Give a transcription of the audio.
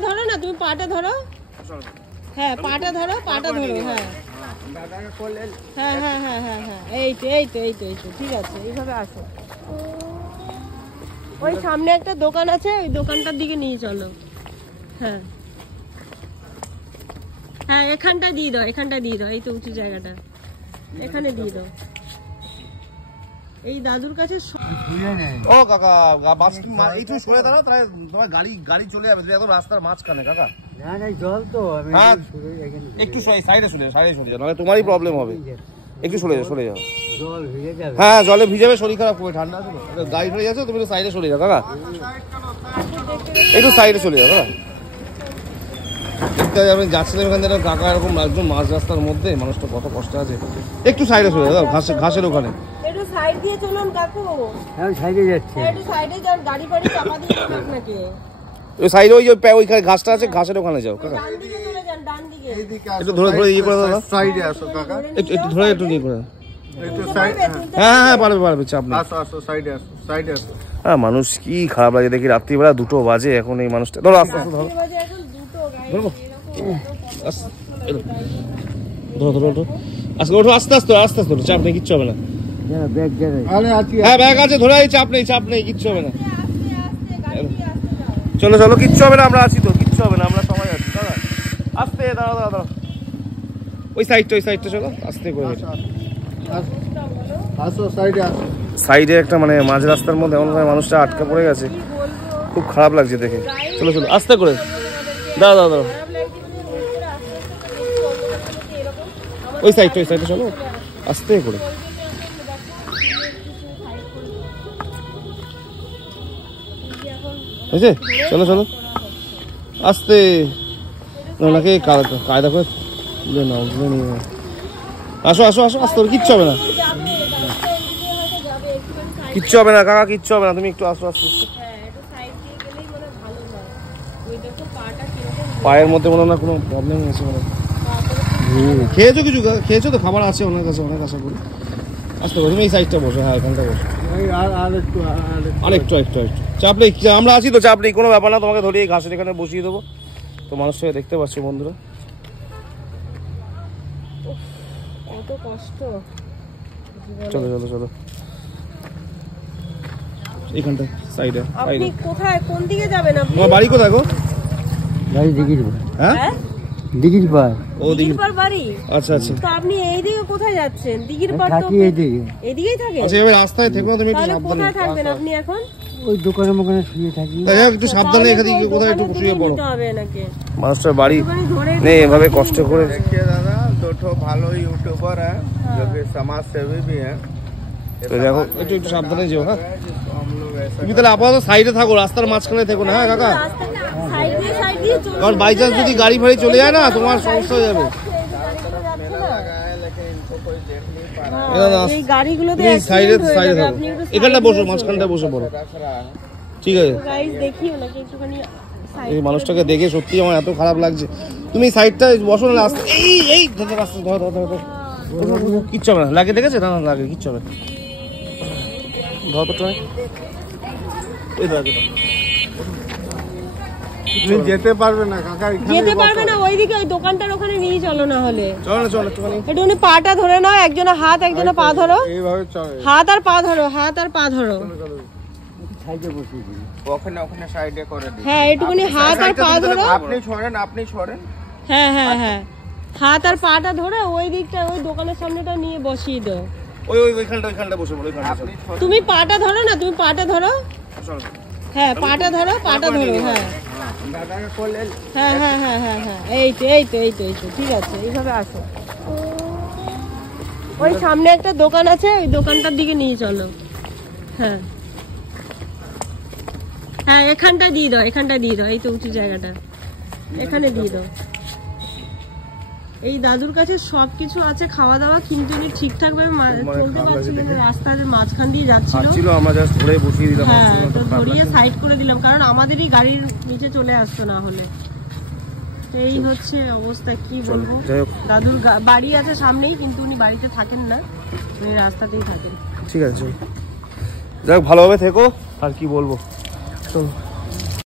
ধরো না, তুমি পাটা ধরো। হ্যাঁ, পাটা ধরো, পাটা ধরো। হ্যাঁ হ্যাঁ হ্যাঁ হ্যাঁ হ্যাঁ হ্যাঁ, এই তো এই তো এই তো এই তো, ঠিক আছে, এইভাবে আসো। ওই সামনে একটা দোকান আছে, ওই দোকানটার দিকে নিয়ে চলো। হ্যাঁ হ্যাঁ, এখানটা দিয়ে দাও, এখানটা দিয়ে দাও, এই তো উঁচু জায়গাটা, এখানে দিয়ে দাও। এই দাদুর কাছে ও কাকা, বাস এইটু সরে দাঁড়াও, তাহলে তোমার গাড়ি চলে যাবে। তুমি এখন রাস্তার মাঝখানে কাকা। না না, জল তো একটু সাইডে সরে যাও, নাহলে তোমারই প্রবলেম হবে। একটু সরে যাও। জল ভিজে যাবে। হ্যাঁ, জলে ভিজাবে, শরীর খারাপ হবে, ঠান্ডা আছে তো, গাড়ি চলে যাচ্ছে। তুমি একটু সাইডে সরে যাও কাকা, একটু সাইডে চলে যাও কাকা। আমি যাচ্ছিলাম এখান থেকে, কাকা এরকম একদম মাঝ রাস্তার মধ্যে, মানুষটা কত কষ্ট আছে। একটু সাইডে সরে যাও, ঘাসের ওখানে। একটু সাইড দিয়ে চলুন কাকু। হ্যাঁ, সাইডে যাচ্ছে। একটু সাইডে যান, গাড়ি ফাড়ি চাপা দিয়ে দেবে আপনাকে। ওই সাইডে ওইখানে ঘাসটা আছে, ঘাসের ওখানে যাও কাকা। ডান দিকে চলে যান, ডান দিকে। একটু ধরে ইয়ে করে দাও, সাইডে আসো কাকা। একটু ধরে একটু নিয়ে করে দাও। একটু সাইড। হ্যাঁ, পারবে, চাপ নেই। আসো, সাইডে আসো। হ্যাঁ, মানুষ কি খারাপ লাগে দেখি, রাত্রিবেলা 2টো বাজে এখন এই মানুষটা। ধরো আস্তে আস্তে ধরো, ধরো আস্তে আস্তে ওঠো, চাপ নেই, কিচ্ছু হবে না। হ্যাঁ, ব্যাগ আছে, ধরে চাপ নেই, কিচ্ছু হবে না। চলো, কিচ্ছু হবে না, আমরা আছি তো, কিচ্ছু হবে না, আমরা সবাই আছি। দাঁড়া, আস্তে, দাঁড়া, ওই সাইডটা চলো, আস্তে করে। আসো, সাইডে আসো। সাইডে একটা মানে মাঝ রাস্তার মধ্যে এমন ভাবে মানুষটা আটকা পড়ে গেছে, খুব খারাপ লাগছে দেখে। চলো আস্তে করে, দাঁড়া, ওই সাইডটা চলো, আস্তে করে। বুঝছে, চলো আস্তে, ওনাকে কায়দা করে তুলে নাও, নিয়ে আসো, আস্তে করে, কিচ্ছু হবে না কাকা, কিচ্ছু হবে না, তুমি একটু আসো আস্তে। পায়ের মধ্যে মনে হয় কোনো প্রবলেম আছে, মনে খেয়েছো তো, খাবার আছে অনেক আশা করি। আস্তে করে, তুমি এই সাইডটা বসো। হ্যাঁ, এখানটা বসো, আরেকটু চাপ নেই, আমরা আছি তো, চাপ নেই, কোনো ব্যাপার না। তোমাকে ধরিয়ে ঘাসের এখানে বসিয়ে দেবো। তো মানুষটাকে দেখতে পাচ্ছি বন্ধুরা, কত কষ্ট। চলো এখানটা সাইডে। আপনি কোথায়, কোন দিকে যাবেন আপনি? তোমার বাড়ি কোথায় গো? বাড়ি দিঘির পার। হ্যাঁ, দিঘির পার। ও, দিঘির পার বাড়ি। আচ্ছা। তো আপনি এইদিকে কোথায় যাচ্ছেন? দিঘির পার তো এইদিকেই থাকে। আচ্ছা, এবার রাস্তায় থেকো, তুমি একটু তাহলে সাবধানে। কোথায় থাকবেন আপনি এখন? ওই দোকানে শুয়ে থাকি। একটু সাবধানে, এখানে কোথায় একটু শুয়ে পড়ো। মানুষটার বাড়ি ধরে নেই, এভাবে কষ্ট করে। देखिए दादा, दो ठो भालो यूट्यूबर है जो कि समाज सेवी भी है। তো দেখো, একটু সাবধানে যেও। হ্যাঁ, हम लोग ऐसा তুমি তাহলে আপাতত সাইডে থাকো, রাস্তার মাঝখানে থেকো না। হ্যাঁ কাকা, সাইড দিয়ে চলুন। কারণ বাই চান্স যদি গাড়ি ফাড়ি চলে যায় না, তোমার সমস্যা হয়ে যাবে। लेकिन इनको कोई देख नहीं पा এই গাড়িগুলোতে সাইডে থাকো, এখানটা বসো, মাঝখানটা বসে পড়ো, ঠিক আছে? গাইস দেখিও নাকি একটুখানি এই মানুষটাকে দেখে সত্যি আমার এত খারাপ লাগছে। তুমি সাইডটা বসো না, রাস্তা এই ধরো, কিচ্ছু হবে না। লাগে দেখেছে না, লাগে, কিচ্ছু হবে না। ধরো তো এই তুমি যেতে পারবে না কাকা, যেতে পারবে না ওইদিকে, ওই দোকানটার ওখানে নিয়ে চলো। না হলে চলো একটুখানি। একটুখানি পাটা ধরে নাও, একজনের হাত, একজনের পা ধরো। এইভাবে চলে। হাত আর পা ধরো। সাইডে বসিয়ে দিই। ওখানে সাইডে করে দিই। হ্যাঁ, একটুখানি হাত আর পা ধরো। আপনি ছড়েন। হ্যাঁ, হাত আর পাটা ধরে ওই দিকটা, ওই দোকানের সামনেটা নিয়ে বসিয়ে দাও। ওইখানটা বসে পড়ো, তুমি পাটা ধরো না, তুমি পাটা ধরো। হ্যাঁ, পাটা ধরো। হ্যাঁ, এই তো, ঠিক আছে, এইভাবে আসো। ওই সামনে একটা দোকান আছে, ওই দোকানটার দিকে নিয়ে চলো। হ্যাঁ, এখানটা দিয়ে দাও, এই তো উঁচু জায়গাটা, এখানে দিয়ে দাও। এই দাদুর কাছে সবকিছু আছে, খাওয়া দাওয়া, কিন্তু উনি ঠিকঠাক ভাবে চলতে পারছিলেন না, রাস্তার মাঝখান দিয়ে যাচ্ছিল। আমরা জাস্ট ধরে বসিয়ে দিলাম। হ্যাঁ, তো ধরিয়ে সাইড করে দিলাম, কারণ আমাদেরই গাড়ির নিচে চলে আসতো না হলে। এই হচ্ছে অবস্থা, কি বলবো। দাদুর বাড়ি আছে সামনেই, কিন্তু উনি বাড়িতে থাকেন না, উনি রাস্তাতেই থাকেন। ঠিক আছে, যাক, ভালোভাবে থেকো, আর কি বলবো। চলো।